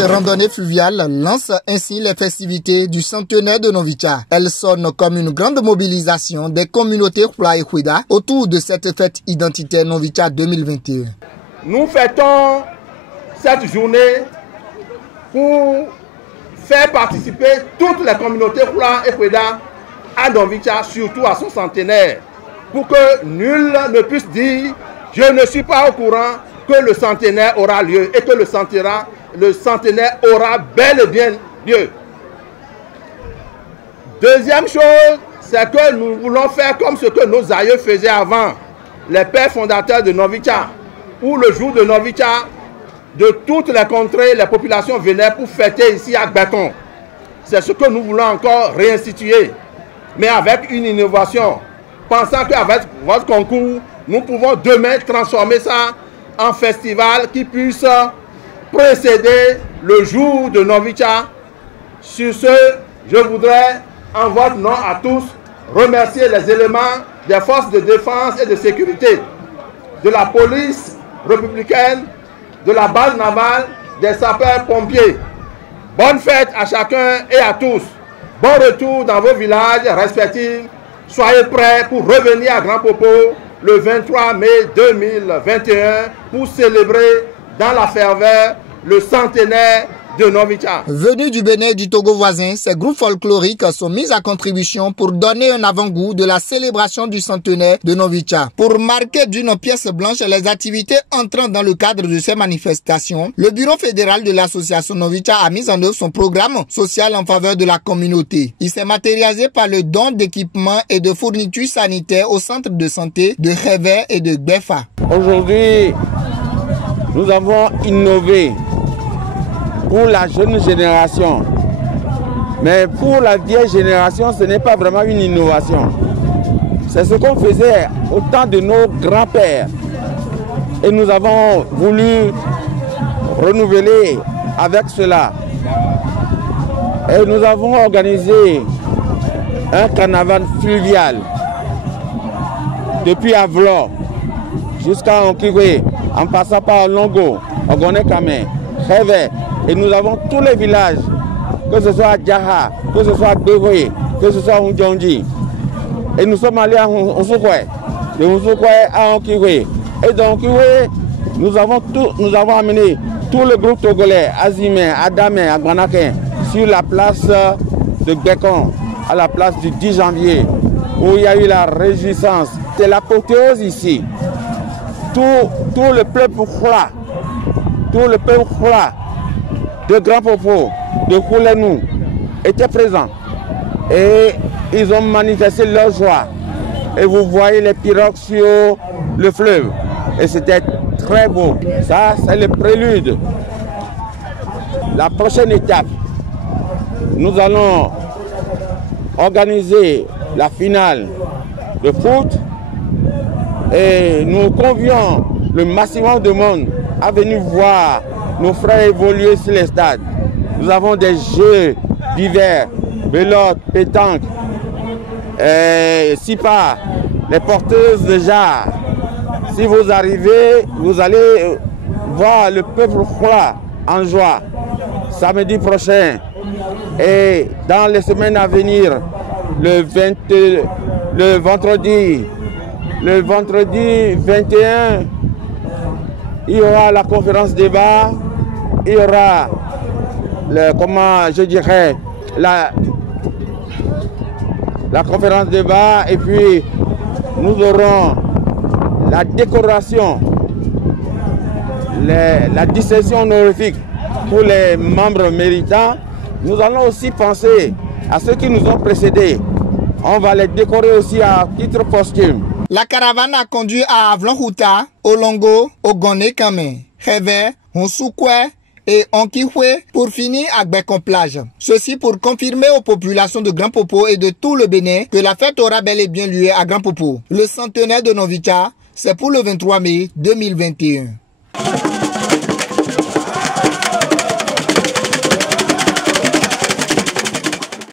Cette randonnée fluviale lance ainsi les festivités du centenaire de Novicha. Elle sonne comme une grande mobilisation des communautés Hula et Hweda autour de cette fête identitaire Novicha 2021. Nous fêtons cette journée pour faire participer toutes les communautés Hula et Hweda à Novicha, surtout à son centenaire, pour que nul ne puisse dire « je ne suis pas au courant » que le centenaire aura lieu et que le centenaire aura bel et bien lieu. Deuxième chose, c'est que nous voulons faire comme ce que nos aïeux faisaient avant, les pères fondateurs de Novicha, où le jour de Novicha, de toutes les contrées, les populations venaient pour fêter ici à Gbekon. C'est ce que nous voulons encore réinstituer, mais avec une innovation, pensant qu'avec votre concours, nous pouvons demain transformer ça en festival qui puisse précéder le jour de Novicha. Sur ce, je voudrais, en votre nom à tous, remercier les éléments des forces de défense et de sécurité, de la police républicaine, de la base navale, des sapeurs-pompiers. Bonne fête à chacun et à tous. Bon retour dans vos villages respectifs. Soyez prêts pour revenir à Grand Popo le 23 mai 2021 pour célébrer dans la ferveur le centenaire de Novicha. Venus du Bénin et du Togo voisin, ces groupes folkloriques sont mis à contribution pour donner un avant-goût de la célébration du centenaire de Novicha. Pour marquer d'une pièce blanche les activités entrant dans le cadre de ces manifestations, le bureau fédéral de l'association Novicha a mis en œuvre son programme social en faveur de la communauté. Il s'est matérialisé par le don d'équipements et de fournitures sanitaires au centre de santé de Réveil et de Gbefa. Aujourd'hui, nous avons innové pour la jeune génération. Mais pour la vieille génération, ce n'est pas vraiment une innovation. C'est ce qu'on faisait au temps de nos grands-pères. Et nous avons voulu renouveler avec cela. Et nous avons organisé un carnaval fluvial depuis Avlo jusqu'à Onkigwe, en passant par Longo, Ogonekame, Réveil. Et nous avons tous les villages, que ce soit à Djaha, que ce soit à Gbewe, que ce soit à Ndjonji. Et nous sommes allés à Nsukwe, de Nsukwe à Onkigwe. Et dans Onkigwe, nous avons amené tout le groupe togolais, Azimé, Adamé, Agbanake, sur la place de Gbekon, à la place du 10 janvier, où il y a eu la réjouissance. C'est l'apothéose ici. Tout le peuple Hula, de Grand Popo, de Houlenou, étaient présents. Et ils ont manifesté leur joie. Et vous voyez les pirogues sur le fleuve. Et c'était très beau. Ça, c'est le prélude. La prochaine étape, nous allons organiser la finale de foot. Et nous convions le maximum de monde à venir voir nos frères évoluer sur les stades. Nous avons des jeux divers, belote, pétanque, sipa, les porteuses de jarres. Si vous arrivez, vous allez voir le peuple Hula en joie samedi prochain. Et dans les semaines à venir, le vendredi 21, il y aura la conférence débat, il y aura la conférence débat, et puis nous aurons la décoration, la distinction honorifique pour les membres méritants. Nous allons aussi penser à ceux qui nous ont précédés. On va les décorer aussi à titre posthume. La caravane a conduit à Avlon-Huta, Olongo, Ogonekame, Réveil, Nsukwe et Onkigwe pour finir à Gbekon plage. Ceci pour confirmer aux populations de Grand Popo et de tout le Bénin que la fête aura bel et bien lieu à Grand Popo. Le centenaire de Novicha, c'est pour le 23 mai 2021.